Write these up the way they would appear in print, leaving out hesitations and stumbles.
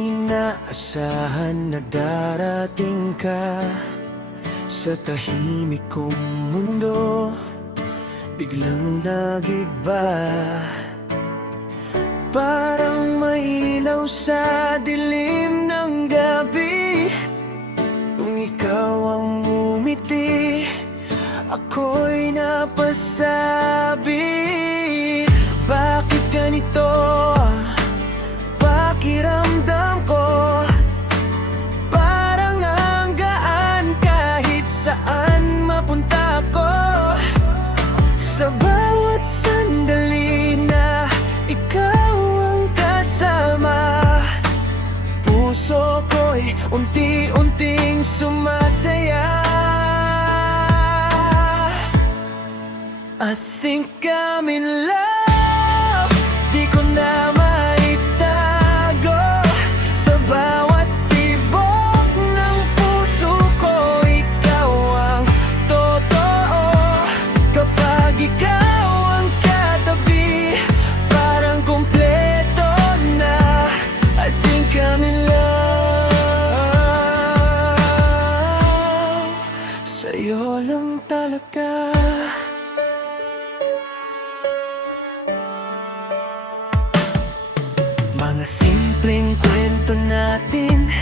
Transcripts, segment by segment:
inaasahan na darating ka sa tahimik kong mundo, biglang nag-iba. Parang may ilaw sa dilim ng gabi. Kung ikaw ang ngumiti, ako'y napasabi. Bakit ganito pakiramdam ko? Parang ang gaan kahit saan mapunta ko. Sa bawat sandali na ikaw ang kasama, puso ko'y unti-unting sumasaya. I think I'm in love, di ko na maitago. Sa bawat tibok ng puso ko, ikaw ang totoo. Kapag ikaw ang katabi, parang kumpleto na. I think I'm in love, sa'yo lang talaga. Mga simpleng kwento natin,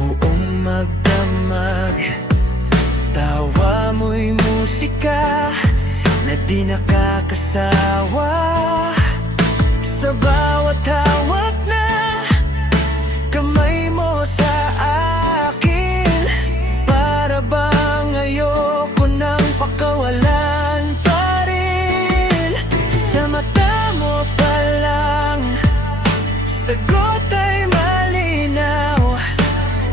buong magdamag. Tawa mo'y musika na di nakakasawa. Sa bawat hawak na kamay mo sa akin, para bang ayoko nang pakawalan pa rin. Sa mata mo pa lang, sagot ay malinaw.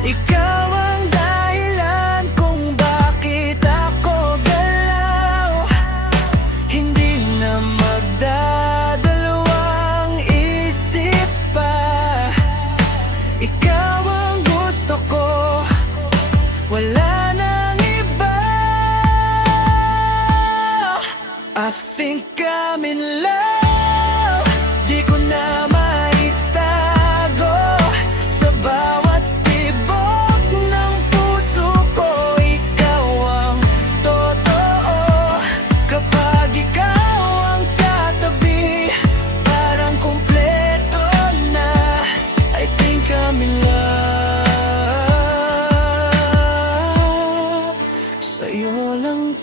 Ikaw ang dahilan kung bakit ako galaw. Hindi na magdadalawang isip pa. Ikaw ang gusto ko, wala nang iba. I think I'm in love, di ko na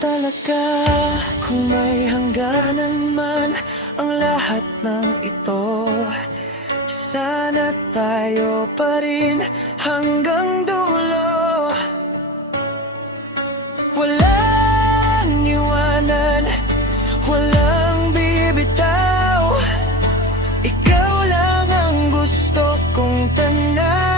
talaga. Kung may hangganan man ang lahat ng ito, sana tayo pa rin hanggang dulo. Walang iwanan, walang bibitaw. Ikaw lang ang gusto kong tanaw.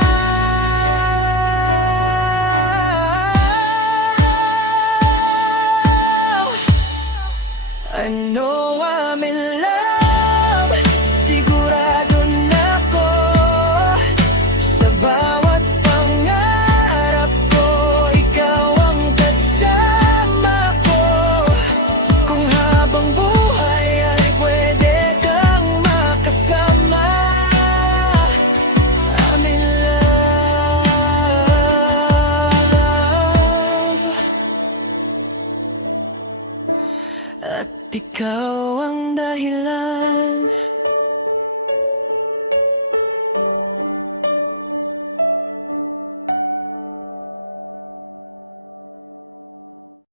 I know I'm in love, sigurado na ako. Sa bawat pangarap ko, ikaw ang kasama ko. Kung habang buhay ay pwede kang makasama, I'm in love. At ikaw ang dahilan